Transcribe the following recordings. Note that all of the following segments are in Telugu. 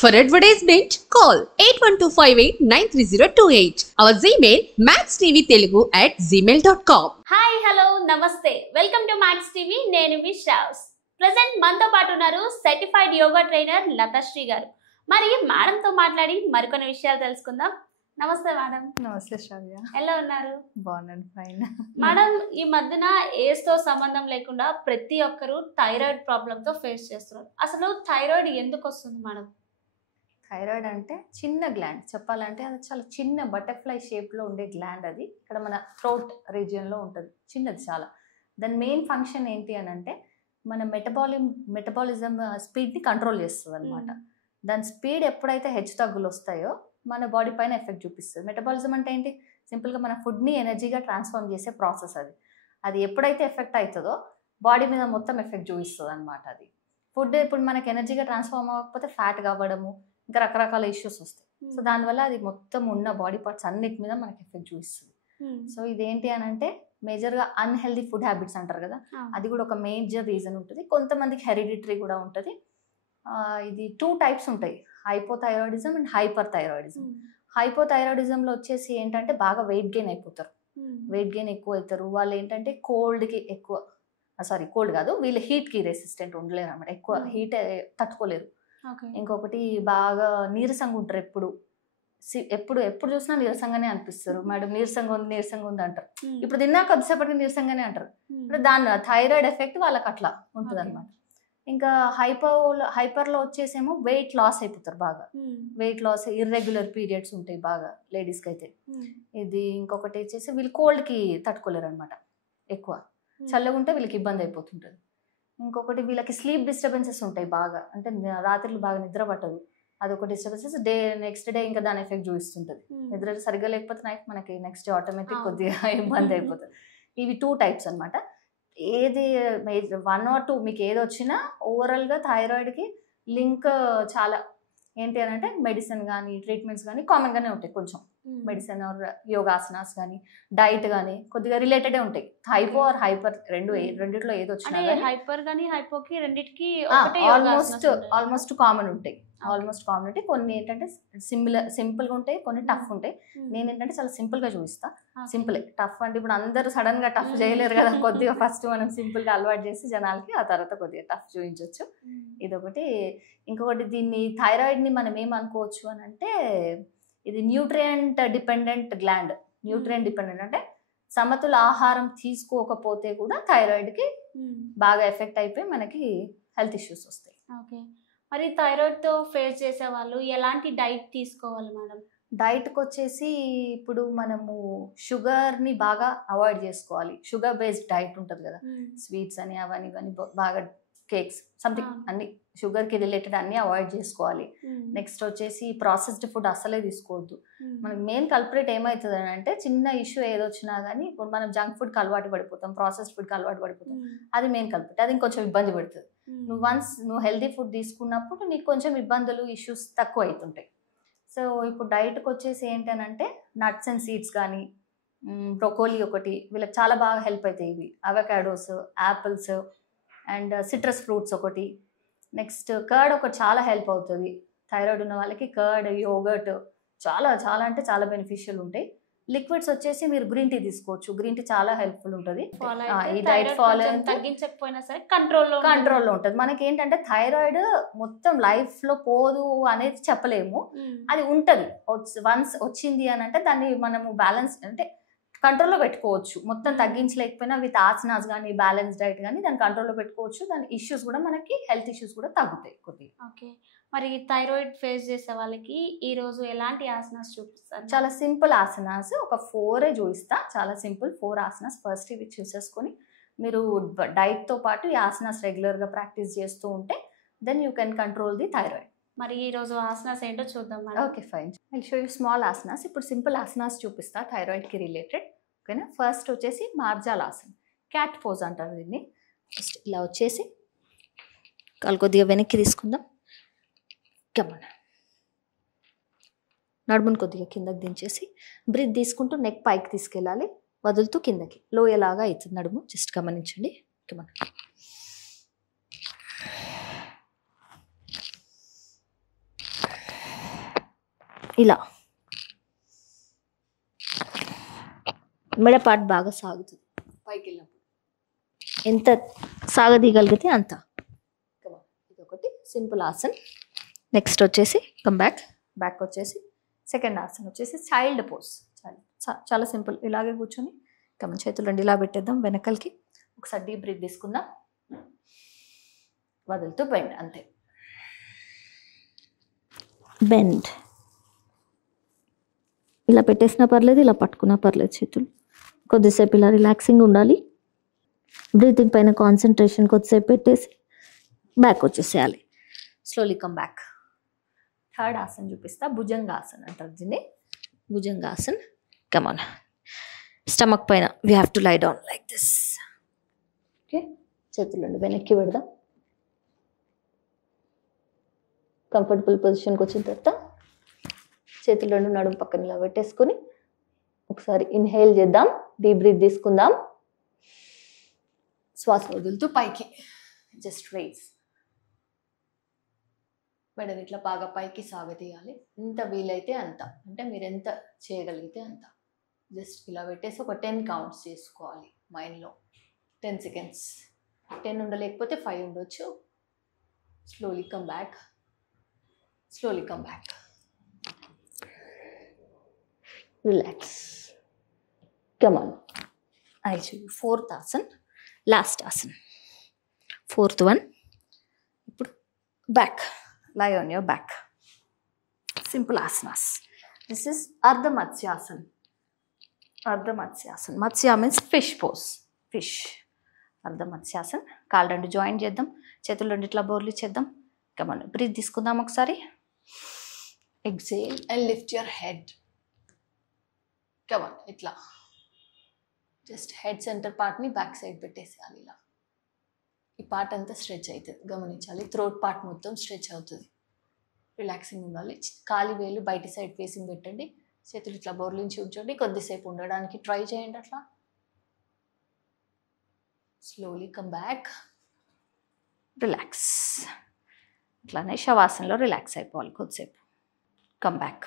For advertisement, call 8125893028. Our Gmail maxtvtelugu@gmail.com. Hi hello నమస్తే వెల్కమ్ టు మ్యాక్స్ టీవీ. నేను మీ శ్రావ్స్. ప్రెసెంట్ మనతో పాటు ఉన్నారు సర్టిఫైడ్ యోగా ట్రైనర్ లతాశ్రీ గారు. మరి మేడంతో మాట్లాడి మరికొన్ని విషయాలు తెలుసుకుందాం. నమస్తే మేడం. నమస్తే శ్రావ్య. ఎలా ఉన్నారు? బాగున్నాను, ఫైన్. మేడం, ఈ మధ్యన ఏజ్ తో సంబంధం లేకుండా ప్రతి ఒక్కరు థైరాయిడ్ ప్రాబ్లమ్ తో ఫేస్ చేస్తున్నారు. అసలు థైరాయిడ్ ఎందుకు వస్తుంది మేడం? థైరాయిడ్ అంటే చిన్న గ్లాండ్, చెప్పాలంటే అది చాలా చిన్న బటర్ఫ్లై షేప్లో ఉండే గ్లాండ్. అది ఇక్కడ మన థ్రోట్ రీజియన్లో ఉంటుంది, చిన్నది చాలా. దాని మెయిన్ ఫంక్షన్ ఏంటి అని అంటే మన మెటబాలిజం స్పీడ్ని కంట్రోల్ చేస్తుంది అనమాట. దాని స్పీడ్ ఎప్పుడైతే హెచ్చు తగ్గులు వస్తాయో మన బాడీ పైన ఎఫెక్ట్ చూపిస్తుంది. మెటబాలిజం అంటే ఏంటి? సింపుల్గా మన ఫుడ్ని ఎనర్జీగా ట్రాన్స్ఫార్మ్ చేసే ప్రాసెస్. అది ఎప్పుడైతే ఎఫెక్ట్ అవుతుందో బాడీ మీద మొత్తం ఎఫెక్ట్ చూపిస్తుంది అనమాట. అది ఫుడ్ ఇప్పుడు మనకి ఎనర్జీగా ట్రాన్స్ఫార్మ్ అవ్వకపోతే ఫ్యాట్ కావడము, ఇంకా రకరకాల ఇష్యూస్ వస్తాయి. సో దానివల్ల అది మొత్తం ఉన్న బాడీ పార్ట్స్ అన్నిటి మీద మనకి ఎఫెక్ట్ చూపిస్తుంది. సో ఇదేంటి అని అంటే మేజర్గా అన్హెల్దీ ఫుడ్ హ్యాబిట్స్ అంటారు కదా, అది కూడా ఒక మేజర్ రీజన్ ఉంటుంది. కొంతమందికి హెరిడిటరీ కూడా ఉంటుంది. ఇది 2 టైప్స్ ఉంటాయి, హైపోథైరాయిడిజం అండ్ హైపర్ థైరాయిడిజం. హైపోథైరాయిడిజంలో వచ్చేసి ఏంటంటే బాగా వెయిట్ గెయిన్ అయిపోతారు. వెయిట్ గెయిన్ ఎక్కువ అవుతారు. వాళ్ళు ఏంటంటే కోల్డ్కి ఎక్కువ, కోల్డ్ కాదు, వీళ్ళు హీట్కి రెసిస్టెంట్ ఉండలేరు అనమాట. ఎక్కువ హీట్ తట్టుకోలేరు. ఇంకొకటి బాగా నీరసంగా ఉంటారు. ఎప్పుడు చూసినా నీరసంగానే అనిపిస్తారు. మేడం నీరసంగా ఉంది అంటారు. ఇప్పుడు తిన్నా కొద్దిసేపటికి నీరసంగానే అంటారు. దాని థైరాయిడ్ ఎఫెక్ట్ వాళ్ళకి అట్లా ఉంటుంది అనమాట. ఇంకా హైపర్లో వచ్చేసేమో వెయిట్ లాస్ అయిపోతారు. బాగా వెయిట్ లాస్, ఇర్రెగ్యులర్ పీరియడ్స్ ఉంటాయి బాగా లేడీస్కి అయితే. ఇది ఇంకొకటి వచ్చేసి వీళ్ళు కోల్డ్కి తట్టుకోలేరు అనమాట. ఎక్కువ చల్లగా ఉంటే వీళ్ళకి ఇబ్బంది అయిపోతుంటుంది. ఇంకొకటి వీళ్ళకి స్లీప్ డిస్టర్బెన్సెస్ ఉంటాయి బాగా, అంటే రాత్రులు బాగా నిద్ర పట్టదు. అదొక డిస్టర్బెన్సెస్. నెక్స్ట్ డే ఇంకా దాని ఎఫెక్ట్ చూపిస్తుంటుంది. నిద్ర సరిగ్గా లేకపోతే నైట్ మనకి నెక్స్ట్ డే ఆటోమేటిక్ కొద్దిగా ఇబ్బంది అయిపోతుంది. ఇవి 2 టైప్స్ అనమాట. ఏది 1 or 2 మీకు ఏది వచ్చినా ఓవరాల్గా థైరాయిడ్కి లింక్ చాలా ఏంటి అని అంటే మెడిసిన్ కానీ ట్రీట్మెంట్స్ కానీ కామన్గానే ఉంటాయి. కొంచెం మెడిసిన్ ఆర్ యోగాసనాస్ కానీ డైట్ కానీ కొద్దిగా రిలేటెడే ఉంటాయి. హైపో ఆర్ హైపర్ రెండిట్లో ఏది వచ్చినా హైపర్ గానీ హైపోకి రెండిటికి ఆల్మోస్ట్ కామన్ ఉంటాయి. కొన్ని ఏంటంటే సింపుల్గా ఉంటాయి, కొన్ని టఫ్ ఉంటాయి. నేను ఏంటంటే చాలా సింపుల్గా చూపిస్తా. సింపులే. టఫ్ అంటే ఇప్పుడు అందరూ సడన్ గా టఫ్ చేయలేరు కదా. కొద్దిగా ఫస్ట్ మనం సింపుల్ గా అలవాటు చేసి జనాలకి, ఆ తర్వాత కొద్దిగా టఫ్ చూపించవచ్చు. ఇదొకటి. ఇంకొకటి, దీన్ని థైరాయిడ్ ని మనం ఏమనుకోవచ్చు అని అంటే ఇది nutrient dependent gland. Nutrient dependent అంటే సమతుల ఆహారం తీసుకోకపోతే కూడా థైరాయిడ్ కి బాగా ఎఫెక్ట్ అయిపోయి మనకి హెల్త్ ఇష్యూస్ వస్తాయి. ఓకే. మరి థైరాయిడ్ తో ఫేస్ చేసే వాళ్ళు ఎలాంటి డైట్ తీసుకోవాలి మేడం? డైట్కి వచ్చేసి ఇప్పుడు మనము షుగర్ని బాగా అవాయిడ్ చేసుకోవాలి. షుగర్ బేస్డ్ డైట్ ఉంటుంది కదా, స్వీట్స్ అని అవన్నీ ఇవన్నీ బాగా, కేక్స్ సంథింగ్ అన్ని షుగర్కి రిలేటెడ్ అన్నీ అవాయిడ్ చేసుకోవాలి. నెక్స్ట్ వచ్చేసి ప్రాసెస్డ్ ఫుడ్ అస్సలే తీసుకోవద్దు. మనకి మెయిన్ కల్పరేట్ ఏమవుతుంది అని అంటే చిన్న ఇష్యూ ఏదొచ్చినా కానీ ఇప్పుడు మనం జంక్ ఫుడ్కి అలవాటు పడిపోతాం, ప్రాసెస్డ్ ఫుడ్కి అలవాటు పడిపోతాం. అది మెయిన్ కల్పరేట్. అది ఇంకొంచెం ఇబ్బంది పెడుతుంది. నువ్వు హెల్దీ ఫుడ్ తీసుకున్నప్పుడు నీకు కొంచెం ఇబ్బందులు, ఇష్యూస్ తక్కువ అవుతుంటాయి. సో ఇప్పుడు డైట్కి వచ్చేసి ఏంటనంటే నట్స్ అండ్ సీడ్స్ కానీ, బ్రొకోలీ ఒకటి వీళ్ళకి చాలా బాగా హెల్ప్ అవుతాయి. ఇవి avocados, apples and citrus fruits ఒకటి. నెక్స్ట్ కర్డ్ ఒకటి చాలా హెల్ప్ అవుతుంది థైరాయిడ్ ఉన్న వాళ్ళకి. కర్డ్, యోగర్ట్ చాలా చాలా అంటే చాలా బెనిఫిషియల్ ఉంటాయి. లిక్విడ్స్ వచ్చేసి మీరు గ్రీన్ టీ తీసుకోవచ్చు. గ్రీన్ టీ చాలా హెల్ప్ఫుల్ ఉంటుంది. ఈ డైట్ ఫాలో తగ్గించకపోయినా సరే కంట్రోల్లో ఉంటుంది. మనకి ఏంటంటే థైరాయిడ్ మొత్తం లైఫ్ లో పోదు అనేది చెప్పలేము. అది ఉంటది. వన్స్ వచ్చింది అని అంటే దాన్ని మనము బ్యాలెన్స్ అంటే కంట్రోల్లో పెట్టుకోవచ్చు. మొత్తం తగ్గించలేకపోయినా విత్ ఆసనాస్ కానీ బ్యాలెన్స్ డైట్ కానీ దాన్ని కంట్రోల్లో పెట్టుకోవచ్చు. దాని ఇష్యూస్ కూడా మనకి హెల్త్ ఇష్యూస్ కూడా తగ్గుతాయి కొద్దిగా. ఓకే. మరి థైరాయిడ్ ఫేస్ చేసే వాళ్ళకి ఈ రోజు ఎలాంటి ఆసనాస్ చూపిస్తారు? చాలా సింపుల్ ఆసనాస్, ఒక 4 చూపిస్తా. చాలా సింపుల్ 4 ఆసనాస్. ఫస్ట్ ఇవి చూసేసుకొని మీరు డైట్తో పాటు ఈ ఆసనాస్ రెగ్యులర్గా ప్రాక్టీస్ చేస్తూ ఉంటే then you can control the thyroid. మరి ఈ రోజు ఆసనాస్ ఏంటో చూద్దాం. Okay, fine. I show you small asanas. ఇప్పుడు సింపుల్ ఆసనాస్ చూపిస్తా థైరాయిడ్కి రిలేటెడ్. ఓకేనా? ఫస్ట్ వచ్చేసి మార్జాల్ ఆసన్, క్యాట్ పోజ్ అంటారు దీన్ని. ఫస్ట్ ఇలా వచ్చేసి కాలు కొద్దిగా వెనక్కి తీసుకుందాం. కమన్. నడుమును కొద్దిగా కిందకి దించేసి బ్రీత్ తీసుకుంటూ నెక్ పైకి తీసుకెళ్ళాలి, వదులుతూ కిందకి లోయలాగా అవుతుంది నడుము. జస్ట్ గమనించండి. కమన్. ఇలా మెడపాటు బాగా సాగుతుంది పైకి వెళ్ళినప్పుడు. ఎంత సాగదీయగలిగితే అంత. ఇదొకటి సింపుల్ ఆసన్. నెక్స్ట్ వచ్చేసి కమ్ బ్యాక్ వచ్చేసి సెకండ్ ఆసన్ వచ్చేసి చైల్డ్ పోజ్. చాలా సింపుల్. ఇలాగే కూర్చొని చేతులు రెండు ఇలా పెట్టేద్దాం వెనకలకి. ఒకసారి డీప్ బ్రీత్ తీసుకుందాం, వదులుతూ బెండ్. అంతే, బెండ్. ఇలా పెట్టేసినా పర్లేదు, ఇలా పట్టుకున్నా పర్లేదు. చేతులు కొద్దిసేపు ఇలా రిలాక్సింగ్ ఉండాలి. బ్రీతింగ్ పైన కాన్సన్ట్రేషన్ కొద్దిసేపు పెట్టేసి బ్యాక్ వచ్చేసేయాలి. Slowly come back. Third asan చూపిస్తా. భుజంగాసన్ అంటారు దీన్ని. భుజంగాసన్. కమాన్. స్టమక్ పైన we have to lie down like this. Okay, చేతులు వెనక్కి పెడదాం. కంఫర్టబుల్ పొజిషన్కి వచ్చిన తర్వాత చేతులు రెండు నడుము పక్కన ఇలా పెట్టేసుకొని ఒకసారి ఇన్హేల్ చేద్దాం. డీప్ బ్రీత్ తీసుకుందాం. శ్వాస వదులుతూ పైకి జస్ట్ రైజ్. మెడని ఇట్లా బాగా పైకి సాగతీయాలి. ఎంత వీలైతే అంత, అంటే మీరు ఎంత చేయగలిగితే అంత. జస్ట్ ఇలా పెట్టేసి ఒక 10 కౌంట్స్ చేసుకోవాలి మైండ్లో. 10 సెకండ్స్. 10 ఉండలేకపోతే 5 ఉండొచ్చు. Slowly come back. Slowly come back. Relax. Come on. I show you fourth asan. Last asan. Fourth one. Back. Lie on your back. Simple asanas. This is Ardha Matsyasana. Ardha Matsyasana. Matsya means fish pose. Fish. Ardha Matsyasana. కాళ్ళు రెండు జాయిన్ చేద్దాం. చేతులు రెండు ఇట్లా బోర్లు చేద్దాం. Come on. Breathe తీసుకుందాం ఒకసారి. Exhale and lift your head. Come on, itla. Just head center part ni back side పెట్టేసేయాలి ఇలా. ఈ పార్ట్ అంతా స్ట్రెచ్ అవుతుంది, గమనించాలి. థ్రోట్ పార్ట్ మొత్తం స్ట్రెచ్ అవుతుంది. రిలాక్సింగ్ ఉండాలి. కాలి వేలు బయటి సైడ్ ఫేసింగ్ పెట్టండి. చేతులు ఇట్లా బోర్లించి ఉంచండి. కొద్దిసేపు ఉండడానికి ట్రై చేయండి అట్లా. Slowly come back. రిలాక్స్. ఇట్లానే శవాసనలో రిలాక్స్ అయిపోవాలి కొద్దిసేపు. Come back.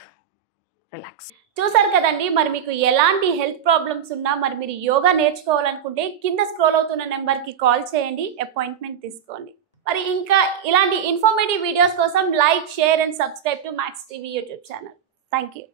రిలాక్స్. చూసారు కదండి, మరి మీకు ఎలాంటి హెల్త్ ప్రాబ్లమ్స్ ఉన్నా, మరి మీరు యోగా నేర్చుకోవాలనుకుంటే కింద స్క్రోల్ అవుతున్న నెంబర్కి కాల్ చేయండి, అపాయింట్మెంట్ తీసుకోండి. మరి ఇంకా ఇలాంటి ఇన్ఫర్మేటివ్ వీడియోస్ కోసం like, share and subscribe to max TV YouTube channel. Thank you.